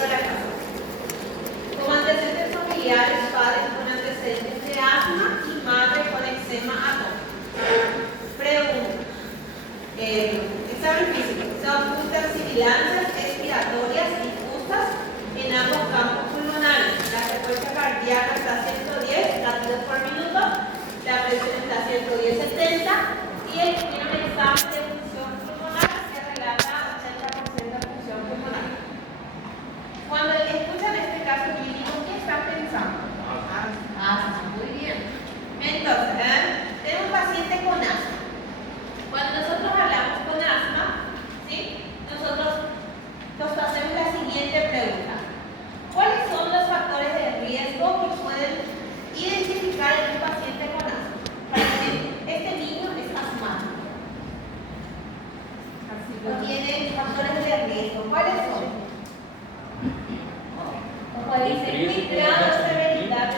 saliendo de la casa. Como antecedentes familiares, padres con antecedentes de asma y madre con eczema atópico. Pregunta. Examen físico. Son puntas sibilantes expiratorias difusas en ambos campos pulmonares. La frecuencia cardíaca está a 110 latidos por minuto. La presión está a 110/70 y tiene un examen de función pulmonar que relata 80% de función pulmonar. Cuando escuchan este caso clínico, ¿qué están pensando? Asma, muy bien. Entonces, tenemos un paciente con asma. Cuando nosotros hablamos con asma, ¿sí? Nosotros nos hacemos la siguiente pregunta. ¿Cuáles son los factores de riesgo que pueden identificar en un paciente con asma? Para decir, este niño es asmático. ¿O tiene factores de riesgo? ¿Cuáles son? O puede ser filtrado, severidad.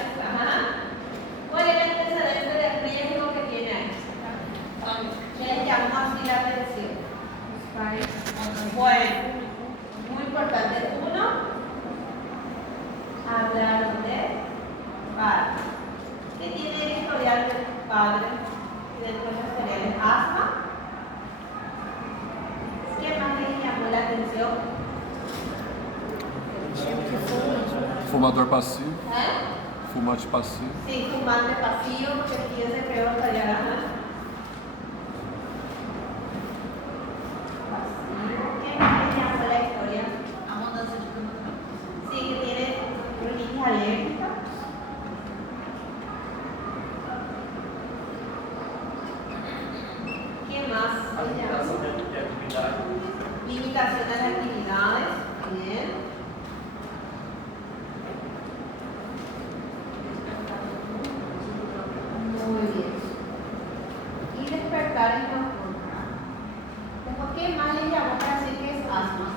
¿Cuál es el antecedente de riesgo que tiene ahí? Le llamamos así la atención. Bueno, muy importante. Uno, hablaron de padre. ¿Qué tiene el historial del padre y de nuestros historiales? Asma. ¿Qué más le llamó la atención? Fumador passivo. Fumante passivo. Sí, fumante pasivo, porque aquí se creó estaría ¿Qué más le llamó la historia? Sí, que tiene rinitis alérgica. ¿Qué más le llamó? Limitación de actividades. Bien. Muy bien. Y despertar en nocturna. Después, ¿qué más le llamó para decir que es asma?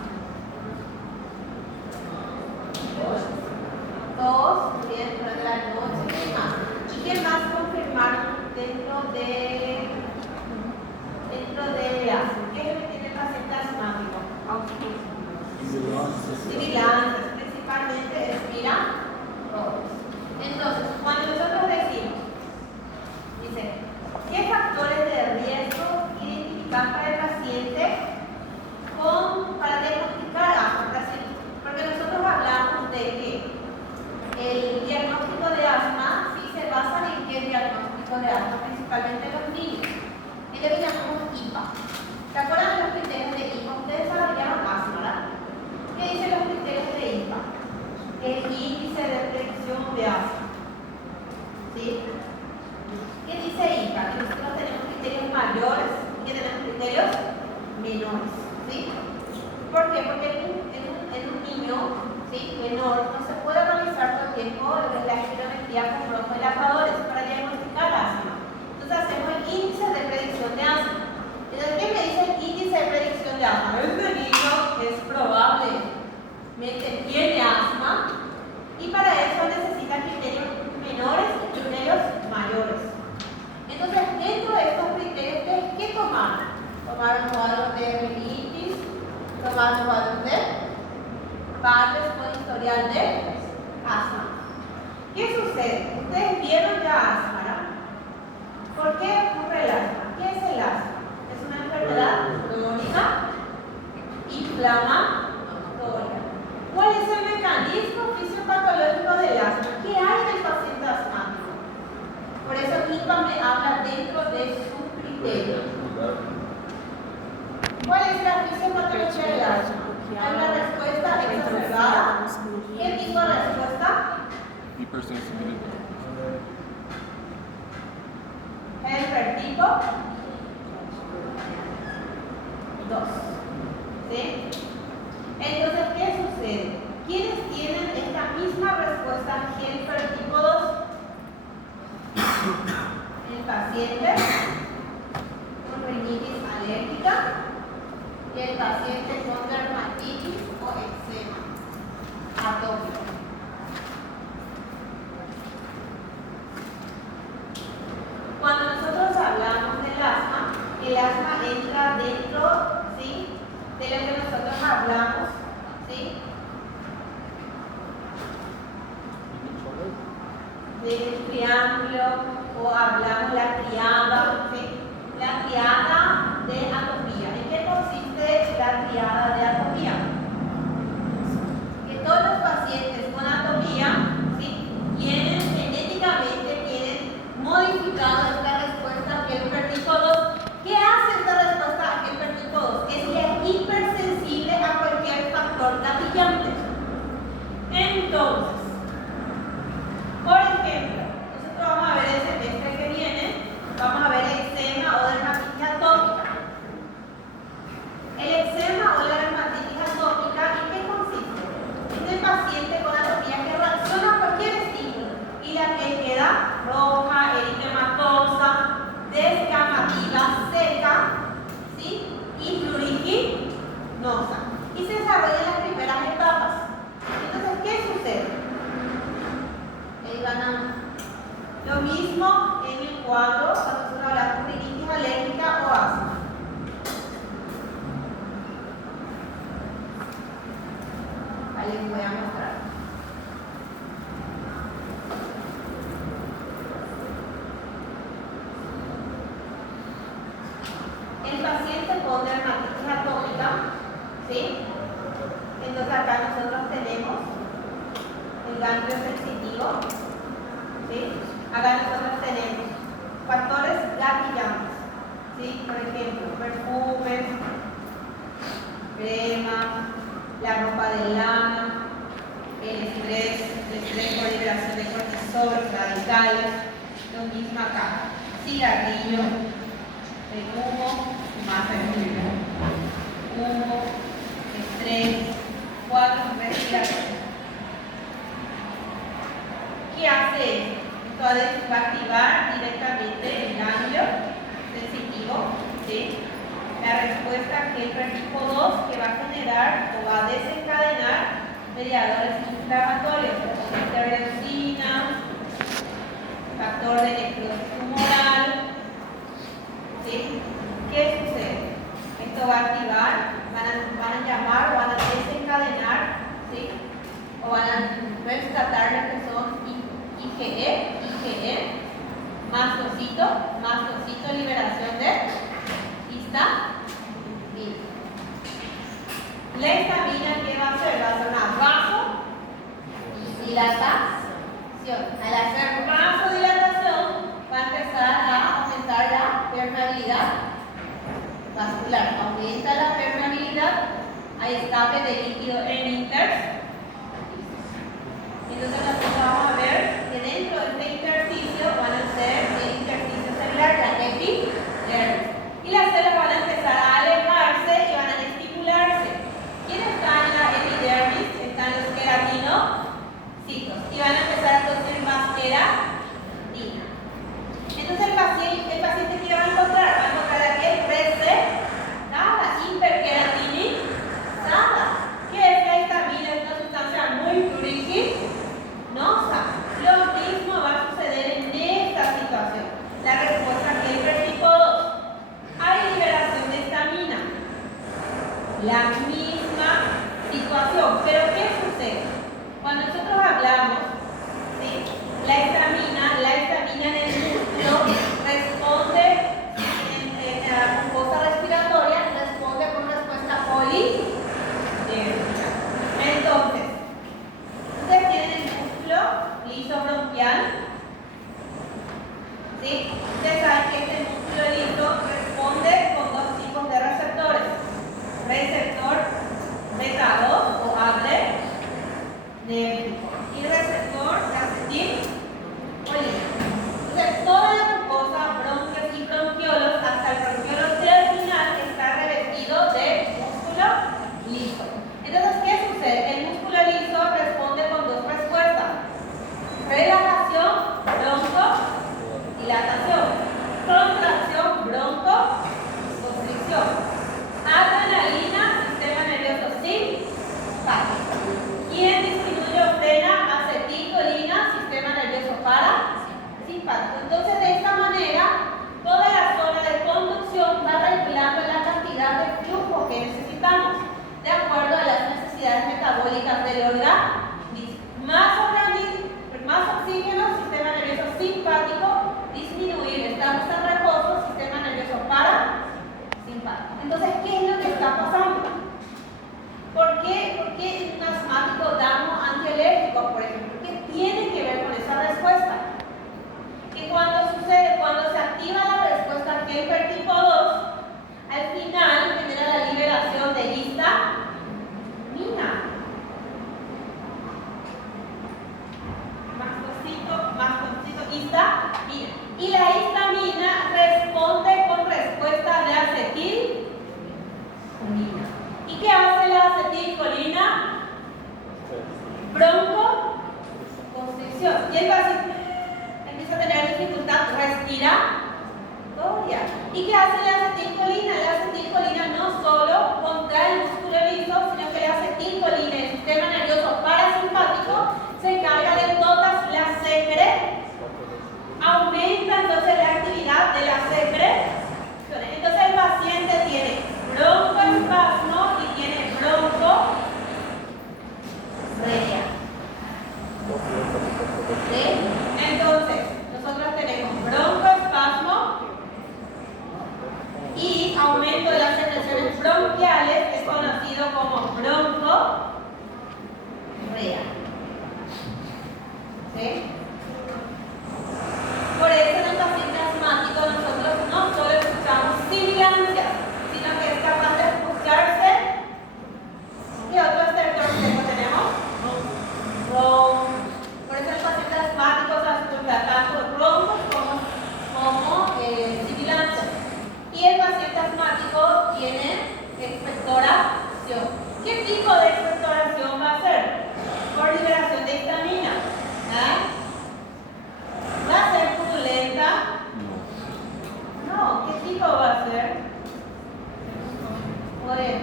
Tos, bien, durante la noche, ¿qué más? ¿Y qué más confirmaron dentro de asma? ¿Qué es lo que tiene el paciente asmático? Sibilancias, principalmente expiratorias. Entonces, cuando nosotros decimos, dice, ¿qué factores de riesgo identificar para el paciente para diagnosticar asma? Porque nosotros hablamos de que el diagnóstico de asma sí se basa en qué diagnóstico de asma, principalmente en los niños. Y le llamamos IPA. ¿Se acuerdan de los criterios de IPA? Ustedes desarrollaron asma, ¿verdad? ¿Qué dicen los criterios de IPA? El índice de predicción de asma. ¿Sí? ¿Qué dice IPA? Que nosotros tenemos criterios mayores y que tenemos criterios menores. ¿Sí? ¿Por qué? Porque en un niño, ¿sí?, menor no se puede realizar todo el tiempo la espirometría con broncodilatadores para diagnosticar asma. Entonces hacemos el índice de predicción de asma. Entonces, ¿qué me dice el índice de predicción de asma? Este niño es probablemente tiene asma y para eso necesita criterios menores y criterios mayores. Entonces, dentro de estos criterios, ¿qué tomaron? Tomaron cuadros de rinitis, tomaron cuadros de padres con historial de asma. ¿Qué sucede? Ustedes vieron ya asma, ¿no? ¿Por qué ocurre el asma? ¿Qué es el asma? Es una enfermedad crónica inflamatoria. ¿Cuál es el mecanismo fisiopatológico del asma? ¿Qué hay del paciente asmático? Por eso IPA me habla dentro de su criterio. ¿Cuál es la fisiopatología del asma? ¿Hay una respuesta exacerbada? ¿Qué tipo de respuesta? Hipersensibilidad. Helper tipo 2. ¿Sí? Entonces, ¿qué sucede? ¿Quiénes tienen esta misma respuesta Helper tipo 2? El paciente con rinitis alérgica y el paciente con dermatitis o eczema atópico. Cuando nosotros hablamos del asma, el asma entra dentro, ¿sí?, de lo que nosotros hablamos, ¿sí?, del triángulo o hablamos la triada, ¿sí? La triada de atopía. ¿En qué consiste la triada de atopía? Que todos los pacientes con atopía, ¿sí? Tienen genéticamente, tienen modificado esta respuesta a Kemper tipo 2. ¿Qué hace esta respuesta a Kemper tipo 2? Es que es hipersensible a cualquier factor gatillante. Entonces, por ejemplo, nosotros vamos a ver el semestre que viene, vamos a ver eczema o dermatitis atópica. El eczema o la dermatitis atópica, ¿en qué consiste? Es el paciente con atopía que reacciona a cualquier estímulo y la piel queda roja, eritematosa, descamativa, seca, ¿sí? Y pruriginosa. Y se desarrolla en las primeras etapas. Entonces, ¿qué sucede? Ahí van a... Lo mismo en el cuadro cuando nosotros hablamos de rinitis alérgica o asma. Ahí les voy a mostrar. El paciente con dermatitis atópica, ¿sí? Entonces acá nosotros tenemos el ganglio sensitivo, ¿sí? Acá nosotros tenemos factores gatillantes, ¿sí? Por ejemplo, perfumes, crema, la ropa de lana, el estrés por liberación de cortisol, radicales, lo mismo acá, cigarrillo, el humo, más el humo, estrés, cuadros respiratorios. ¿Qué hace esto? Entonces va a activar directamente el ganglio sensitivo, ¿sí? La respuesta que es tipo 2 que va a generar o va a desencadenar mediadores inflamatorios, como interleucina, factor de necrosis tumoral, ¿sí? ¿Qué sucede? Esto va a activar, van a llamar o van a desencadenar, ¿sí? O van a rescatar lo que son IgE, mastocito, liberación de histamina. La histamina, ¿qué va a hacer? Va a hacer una vasodilatación. Al hacer vasodilatación, va a empezar a aumentar la permeabilidad vascular. Aumenta la permeabilidad a escape de líquido en intersticio. Entonces nosotros vamos a ver que dentro de este intersticio van a ser el intersticio celular, la epidermis. Y las células van a empezar a alejarse y van a estimularse. ¿Quién está en la epidermis? Están los queratinocitos. Y van a empezar a producir más queratina. Entonces el paciente ¿qué va a encontrar? Va a encontrar aquel nada, hiperqueratinizada. ¿Qué es la histamina? Es una sustancia muy pruriginosa. Lo mismo va a suceder en esta situación. La respuesta que es tipo 2. Hay liberación de histamina. La misma situación. Pero ¿qué sucede? Cuando nosotros hablamos, ¿sí? La histamina en el músculo responde en la mucosa respiratoria, responde con respuesta polidérmica. Entonces, ustedes tienen el músculo liso bronquial, ¿sí? Ustedes saben que este músculo liso responde con dos tipos de receptores: receptor beta 2 o adrenérgico y receptor de acetilcolina. Entonces, toda la mucosa, bronquios y bronquiolos, hasta el bronquiolo terminal, está revestido de músculo liso. Entonces, ¿qué sucede? El músculo liso responde con dos respuestas: relajación, broncodilatación; contracción, broncoconstricción; adrenalina, sistema nervioso simpático. ¿Quién disminuye o frena? Acetilcolina, sistema nervioso parasimpático. Entonces, de esta manera, toda la zona de conducción va regulando la cantidad de flujo que necesitamos, de acuerdo a las necesidades metabólicas del organismo. Más oxígeno, sistema nervioso posición. Y el paciente empieza a tener dificultad respiratoria. ¿Y qué hace la acetilcolina? La acetilcolina no solo contrae el músculo liso, sino que la acetilcolina, el sistema nervioso parasimpático, se encarga de todas las secreciones. Aumenta entonces la actividad de las secreciones. Entonces el paciente tiene broncoespasmo y tiene broncorrea. ¿Sí? Entonces, nosotros tenemos broncoespasmo y aumento de las secreciones bronquiales, es conocido como broncorrea. ¿Sí? Por eso en el paciente asmático nosotros no solo escuchamos sibilancias, sino que es capaz de escucharse. ¿Qué otro estertor tenemos? Por eso el paciente asmático se escucha tanto roncos como sibilancias. Y el paciente asmático tiene expectoración. ¿Qué tipo de expectoración va a ser? Por liberación de histamina. ¿Va a ser purulenta? No. ¿Qué tipo va a ser?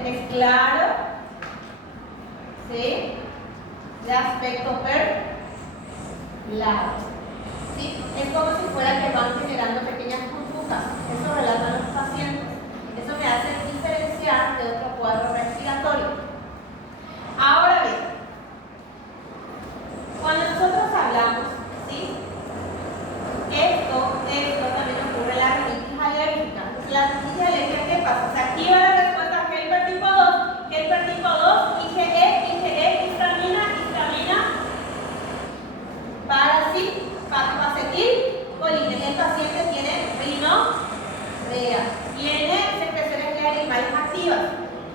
Es claro. ¿Sí? De aspecto perlado. ¿Sí? Es como si fuera que van generando pequeñas burbujas. Eso relatan los pacientes. Eso me hace diferenciar de otro cuadro respiratorio. Ahora bien, cuando nosotros hablamos, ¿sí? Esto también ocurre en la rinitis alérgica. La rinitis alérgica, ¿qué pasa? Se activa la respuesta Helper tipo 2, IgE, histamina, acetilcolina. Y el paciente tiene rinorrea, tiene secreciones lagrimales activas.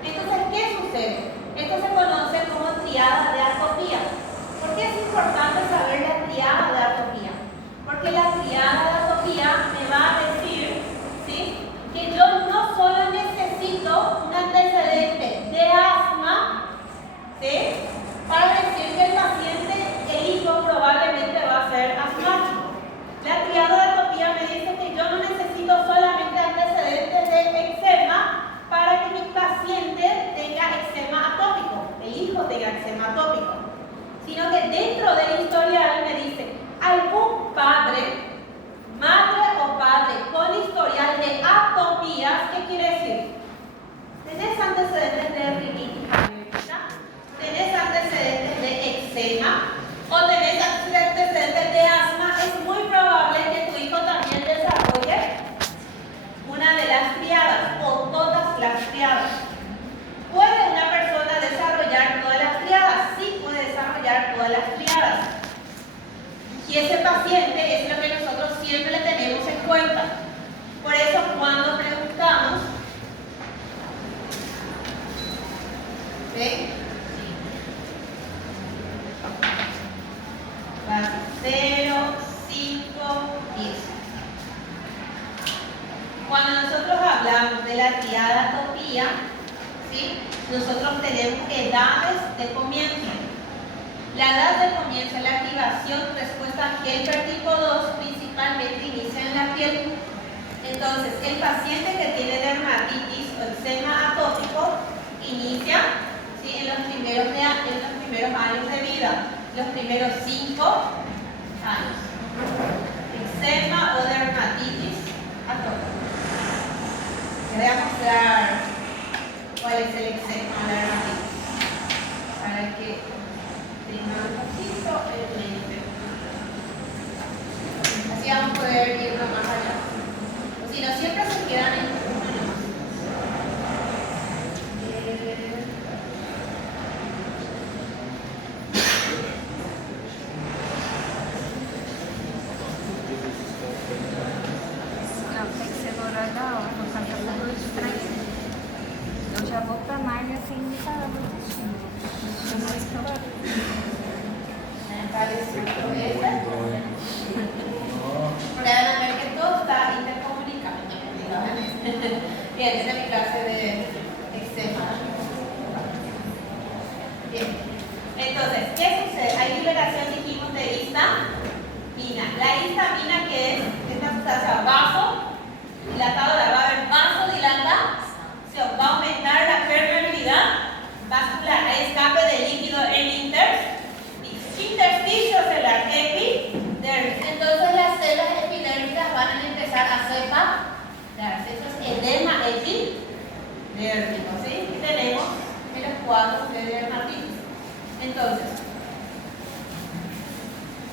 Entonces, ¿qué sucede? Esto se conoce como triada de atopía. ¿Por qué es importante saber la triada de atopía? Porque la triada de atopía me va a decir, ¿sí?, que yo no solo necesito un antecedente de asma, ¿sí?, para decir que el paciente, el hijo probablemente va a ser asmático. La triada de atopía me dice que yo no necesito solamente antecedentes de eczema para que mi paciente tenga eczema atópico, el hijo tenga eczema atópico, sino que dentro del historial me dice algún padre, madre o padre con historial de atopías. ¿Qué quiere decir? ¿Tenés antecedentes de rinitis alérgica? ¿Tenés antecedentes de eczema? ¿O tenés antecedentes de asma? Es muy probable que tu hijo también desarrolle una de las triadas o todas las triadas. ¿Puede una persona desarrollar todas las triadas? Sí, puede desarrollar todas las triadas. Y ese paciente es lo que nosotros siempre le tenemos en cuenta. Por eso cuando preguntamos, ¿sí?, fase 0, 5, 10. Cuando nosotros hablamos de la triada atopía, ¿sí?, nosotros tenemos edades de comienzo. La edad de comienzo, la activación, respuesta Helper tipo 2, principalmente inicia en la piel. Entonces, el paciente que tiene dermatitis o eczema atópico inicia, ¿sí?, en los primeros años de vida, los primeros 5 años. Eczema o dermatitis atópica. Les voy a mostrar cuál es el eczema o la dermatitis para que tengan un poquito el mente. Así vamos a poder irnos más allá. O si no, siempre se quedan en uno. Eu já vou pra Marne sem me falar do destino. Parecido con ese. Porque van a ver que todo está intercomunicado. Bien, esa es mi clase de eczema. Bien. Entonces, ¿qué sucede? Hay liberación, dijimos, de histamina.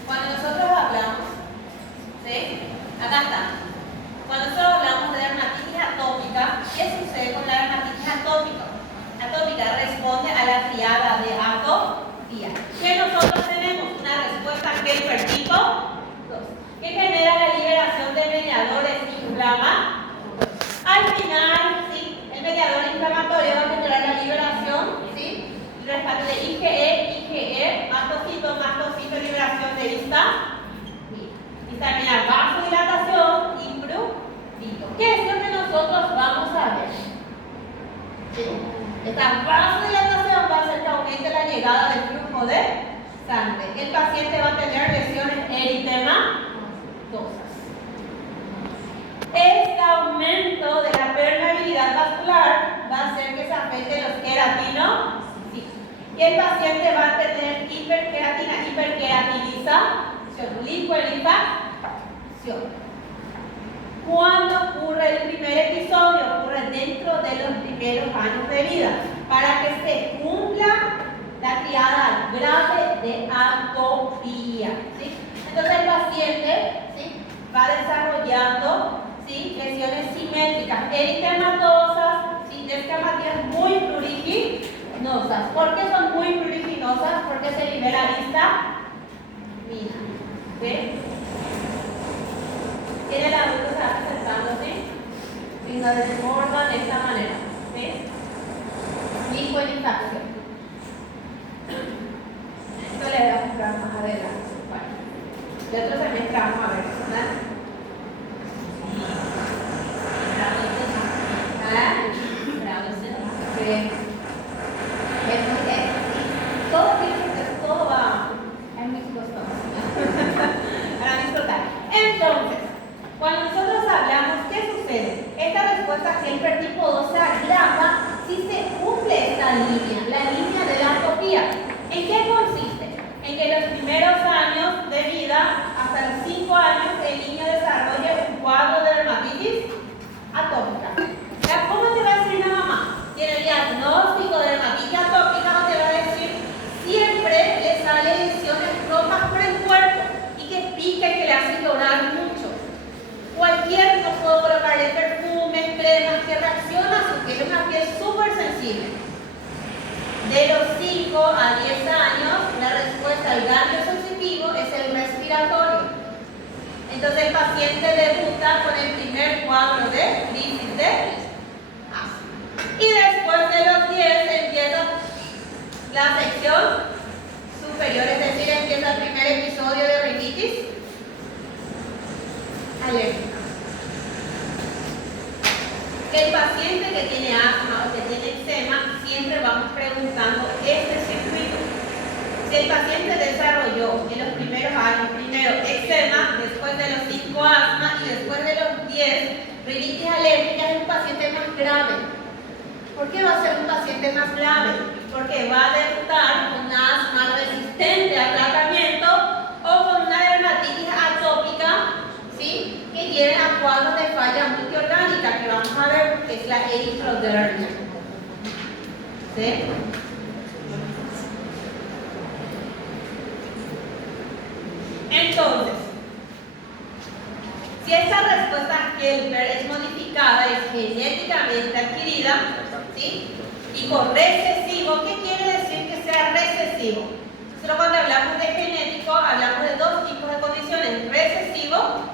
cuando nosotros hablamos, ¿sí? Acá está. Cuando nosotros hablamos de dermatitis atópica, ¿qué sucede con la dermatitis atópica? Atópica responde a la triada de atopía. ¿Qué nosotros tenemos? Una respuesta Helfer tipo 2, que genera la liberación de mediadores inflamatorios. Al final, ¿sí? El mediador inflamatorio va a generar la liberación, ¿sí? El rescate de IgE, mastocito, liberación de histamina, vasodilatación y prurito. ¿Qué es lo que nosotros vamos a ver? ¿Sí? Esta vasodilatación va a hacer que aumente la llegada del flujo de sangre. El paciente va a tener lesiones eritematosas. Este aumento de la permeabilidad vascular va a hacer que se afecte los queratinos. Y el paciente va a tener hiperqueratinización, lipoelipacción. ¿Cuándo ocurre el primer episodio? Ocurre dentro de los primeros años de vida, para que se cumpla la triada grave de atopía, ¿sí? Entonces el paciente, ¿sí?, va desarrollando, ¿sí?, lesiones simétricas, eritematosas, ¿sí?, descamatías muy pruriginosas. ¿Por qué son muy pruriginosas? Porque se libera histamina. ¿Sí? Tiene el adulto se va presentando, ¿sí? Y se desborda de esta manera, ¿sí? Lipoinfacción. Esto le voy a mostrar más adelante. Bueno, de otro semestre vamos a ver, ¿verdad? Todo va a mis costados. Para disfrutar. Entonces, cuando nosotros hablamos, ¿qué sucede? Esta respuesta Helfer tipo 2 se agrava si se cumple esta línea, la línea de la atopía. ¿En qué consiste? En que en los primeros años de vida, hasta los 5 años, el niño desarrolla un cuadro de dermatitis atópica. ¿Cómo te va a decir la mamá? Tiene el diagnóstico de dermatitis atópica, no te va a decir siempre le salen lesiones rojas por el cuerpo y que pica y que le hace llorar mucho. Cualquier, no puedo colocarle perfumes, cremas, que reacciona a su piel, es una piel súper sensible. De los 5 a 10 años, la respuesta al ganglio sensitivo es el respiratorio. Entonces el paciente debuta con el primer cuadro de crisis de asma. Y después de los 10 empieza la sección superior, es decir, empieza el primer episodio de rinitis alérgica. El paciente que tiene asma o que tiene eczema, siempre vamos preguntando este circuito. Si el paciente desarrolló en los primeros años, primero eczema, después de los 5 asma y después de los 10 rinitis alérgica, es un paciente más grave. ¿Por qué va a ser un paciente más grave? Porque va a debutar con una asma resistente al tratamiento o con una dermatitis atópica, ¿sí?, que lleven a cuadros de falla multiorgánica, que vamos a ver, que es la erythrodermia. ¿Sí? Entonces, si esta respuesta Helfer es modificada, es genéticamente adquirida, ¿sí?, y con recesivo, ¿qué quiere decir que sea recesivo? Nosotros cuando hablamos de genético, hablamos de dos tipos de condiciones, recesivo,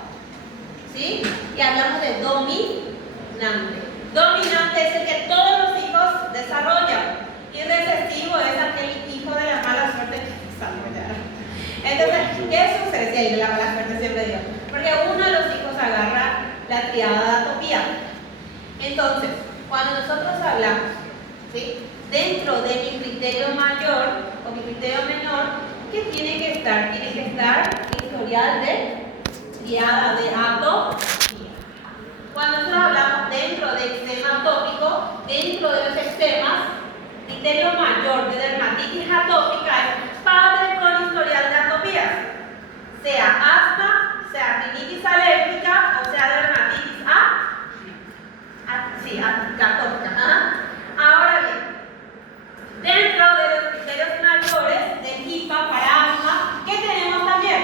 ¿sí?, y hablamos de dominante. Dominante es el que todos los hijos desarrollan, y recesivo es aquel hijo de la mala suerte que desarrolla. Entonces, ¿qué sucede? Si hay de la mala suerte siempre digo, porque uno de los hijos agarra la triada de atopía. Entonces, cuando nosotros hablamos, ¿sí?, dentro de mi criterio mayor o mi criterio menor, ¿qué tiene que estar? Tiene que estar historial de triada de atopía. Cuando nosotros hablamos dentro de eczema atópico, dentro de los eczemas, criterio mayor de dermatitis atópica es padre con historial de atopías, sea asma, sea rinitis alérgica o sea dermatitis atópica. Ahora bien, dentro de los criterios mayores del HIPAA para asma, ¿qué tenemos también?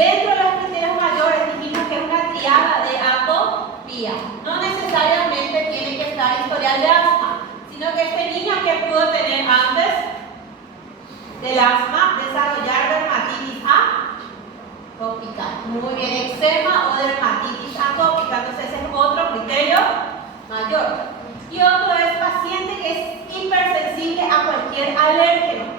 Dentro de los criterios mayores dijimos que es una triada de atopía. No necesariamente tiene que estar historial de asma, sino que este niño que pudo tener antes del asma desarrollar dermatitis atópica. Muy bien, eczema o dermatitis atópica. Entonces ese es otro criterio mayor. Y otro es paciente que es hipersensible a cualquier alérgeno.